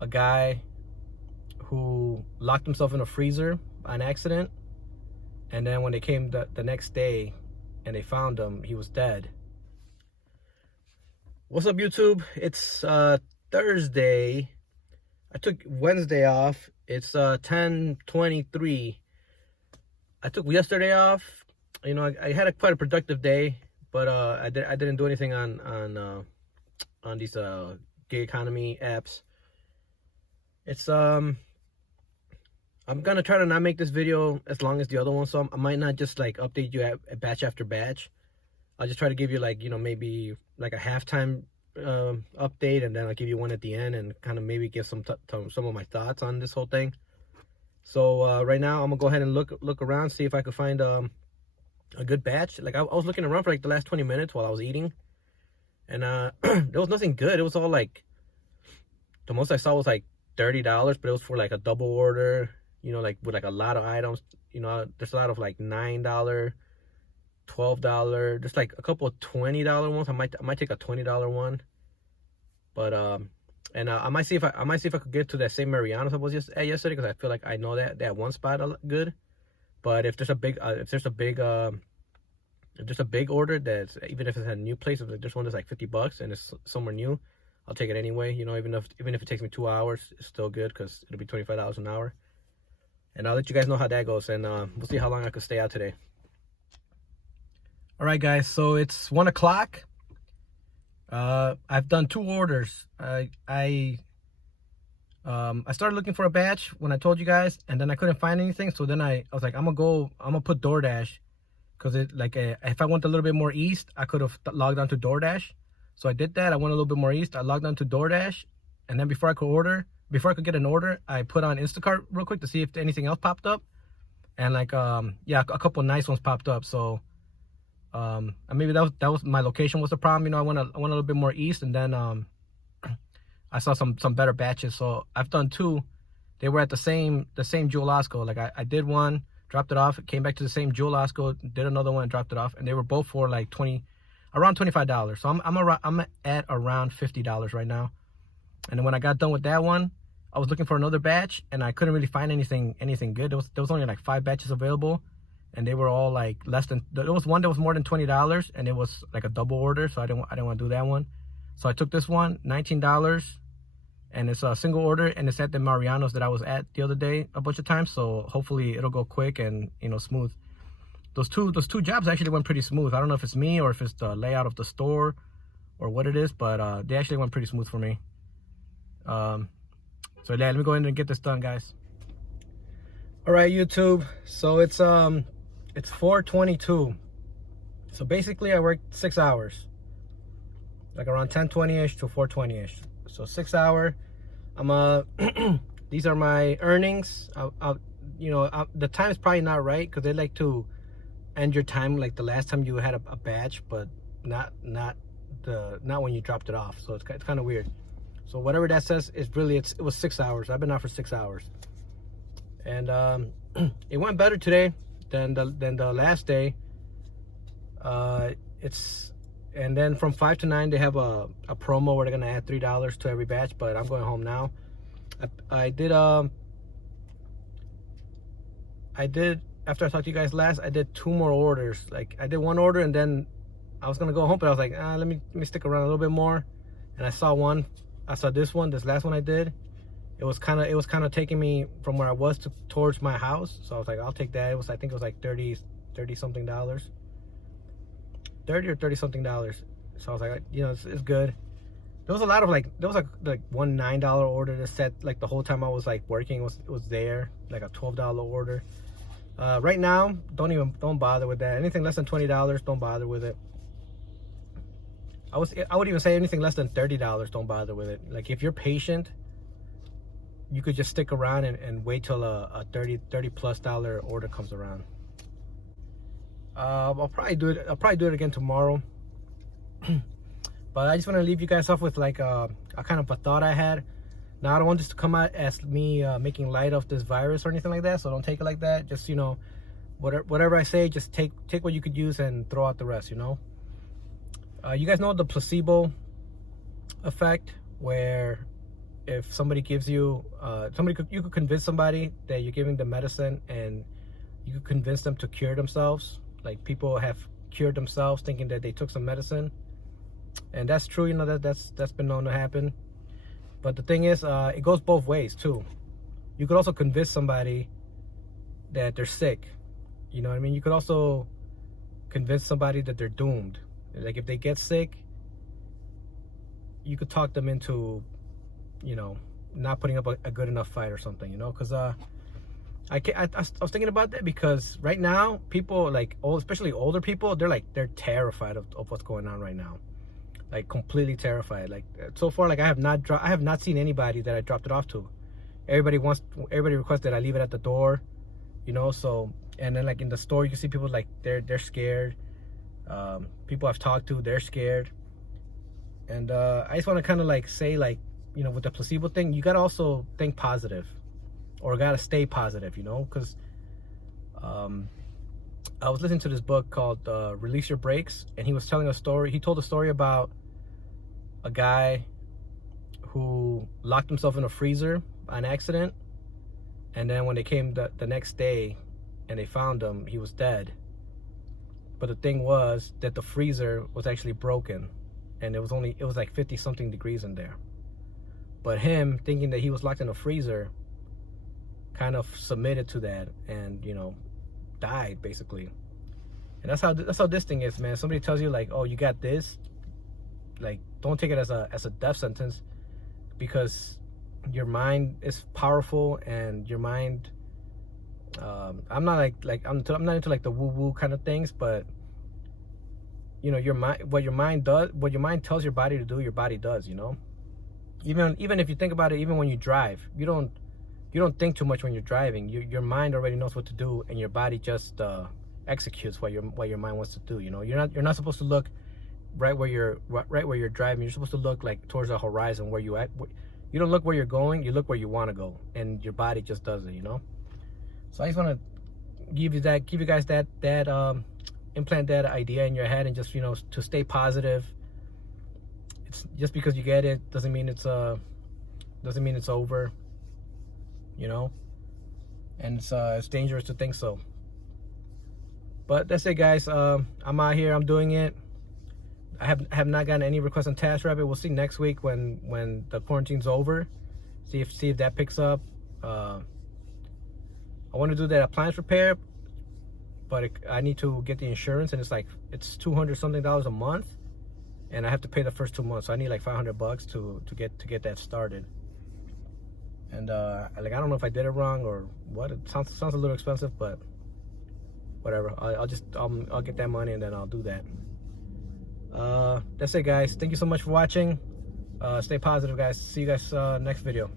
a guy who locked himself in a freezer by an accident, and then when they came the next day and they found him, he was dead. What's up, YouTube? It's Thursday. I took Wednesday off. It's 10:23. I took yesterday off. You know, I had quite a productive day, but I didn't do anything on these gig economy apps. It's I'm gonna try to not make this video as long as the other one, so I might not just like update you at batch after batch. I'll just try to give you like, you know, maybe like a halftime update, and then I'll give you one at the end and kind of maybe give some of my thoughts on this whole thing. So right now I'm gonna go ahead and look around, see if I could find a good batch. Like I was looking around for like the last 20 minutes while I was eating, and there was nothing good. It was all like, the most I saw was like $30, but it was for like a double order, you know, like with like a lot of items. You know, there's a lot of like $9, $12. There's like a couple of $20 ones. I might take a $20 one, but and I might see if I could get to that same Mariano's I was just at yesterday, because I feel like I know that one spot good. But if there's a big order that's, even if it's a new place, if there's one that's like $50 and it's somewhere new, I'll take it anyway. You know, even if it takes me 2 hours, it's still good, because it'll be $25 an hour. And I'll let you guys know how that goes, and we'll see how long I could stay out today. All right, guys. So it's 1 o'clock. I've done 2 orders. I started looking for a batch when I told you guys, and then I couldn't find anything. So then I was like, I'm gonna put DoorDash, because it like if I went a little bit more east, I could have logged on to DoorDash. So I did that. I went a little bit more east. I logged on to DoorDash, and then before I could get an order, I put on Instacart real quick to see if anything else popped up, and like yeah, a couple nice ones popped up. So and maybe that was my location was the problem. You know, I went a little bit more east, and then I saw some better batches. So I've done 2. They were at the same Jewel Osco. Like I did one, dropped it off, came back to the same Jewel Osco, did another one, and dropped it off, and they were both for like around $25. So I'm at around $50 right now. And then when I got done with that one, I was looking for another batch, and I couldn't really find anything good. There was only like 5 batches available, and they were all like less than. There was one that was more than $20, and it was like a double order, so I didn't want to do that one. So I took this one, $19, and it's a single order, and it's at the Mariano's that I was at the other day a bunch of times. So hopefully it'll go quick and, you know, smooth. Those two jobs actually went pretty smooth. I don't know if it's me or if it's the layout of the store or what it is, but they actually went pretty smooth for me. So yeah, let me go ahead and get this done, guys. All right, YouTube. So it's 4:22. So basically I worked 6 hours, like around 10:20ish to 4:20ish. So 6 hour. These are my earnings. You know, the time is probably not right, because they like to end your time like the last time you had a batch, but not when you dropped it off. So it's kind of weird. So whatever that says is really, it was 6 hours. I've been out for 6 hours, and it went better today than the last day. And then from 5 to 9 they have a promo where they're gonna add $3 to every batch. But I'm going home now. I did after I talked to you guys last, I did 2 more orders. Like I did 1 order, and then I was gonna go home, but I was like, let me stick around a little bit more. And I saw this last one I did. It was kind of taking me from where I was towards my house. So I was like, I'll take that. I think it was like $30 something dollars. $30 or $30 something dollars. So I was like, you know, it's good. There was a lot of like one $9 order that said like the whole time I was like working was there, like a $12 order. Right now, don't bother with that. Anything less than $20, don't bother with it. I would even say anything less than $30, don't bother with it. Like if you're patient, you could just stick around and wait till a $30+ order comes around. I'll probably do it again tomorrow. But I just want to leave you guys off with like a kind of a thought I had. Now, I don't want this to come out as me making light of this virus or anything like that, so don't take it like that. Just, you know, whatever I say, just take what you could use and throw out the rest, you know. You guys know the placebo effect, where if somebody gives you you could convince somebody that you're giving them medicine, and you could convince them to cure themselves. Like, people have cured themselves thinking that they took some medicine, and that's true. You know, that's been known to happen. But the thing is, it goes both ways too. You could also convince somebody that they're sick. You know what I mean? You could also convince somebody that they're doomed. Like, if they get sick, you could talk them into, you know, not putting up a good enough fight or something, you know? Because I was thinking about that, because right now, people, like, especially older people, they're terrified of what's going on right now. Like, completely terrified. Like, so far, like, I have not seen anybody that I dropped it off to. Everybody requests that I leave it at the door, you know. So, and then, like, in the store, you can see people, like, they're scared. People I've talked to, they're scared. And I just want to kind of, like, say, like, you know, with the placebo thing, you gotta also think positive, or gotta stay positive, you know. Because I was listening to this book called Release Your Brakes, and he was telling a story. He told a story about a guy who locked himself in a freezer by an accident, and then when they came the next day and they found him, he was dead. But the thing was that the freezer was actually broken, and it was like 50 something degrees in there. But him, thinking that he was locked in a freezer, kind of submitted to that, and, you know, died basically. And that's how this thing is, man. Somebody tells you, like, oh, you got this, like, don't take it as a death sentence, because your mind is powerful, and your mind, I'm not not into like the woo woo kind of things, but, you know, what your mind tells your body to do, your body does, you know. Even if you think about it, even when you drive, you don't think too much when you're driving. Your mind already knows what to do, and your body just executes what your mind wants to do. You know, you're not supposed to look right where you're driving. You're supposed to look, like, towards the horizon where you at. You don't look where you're going. You look where you want to go, and your body just does it. You know. So I just want to give you guys that implant that idea in your head, and just, you know, to stay positive. It's just because you get it doesn't mean it's over. You know, and it's dangerous to think so. But that's it, guys. I'm out here. I'm doing it. I have not gotten any requests on TaskRabbit. We'll see next week when the quarantine's over. See if that picks up. I want to do that appliance repair, but I need to get the insurance, and it's $200 something a month, and I have to pay the first 2 months. So I need like $500 to get that started. And like, I don't know if I did it wrong or what. It sounds a little expensive, but whatever. I'll get that money, and then I'll do that. That's it, guys. Thank you so much for watching. Stay positive, guys. See you guys next video.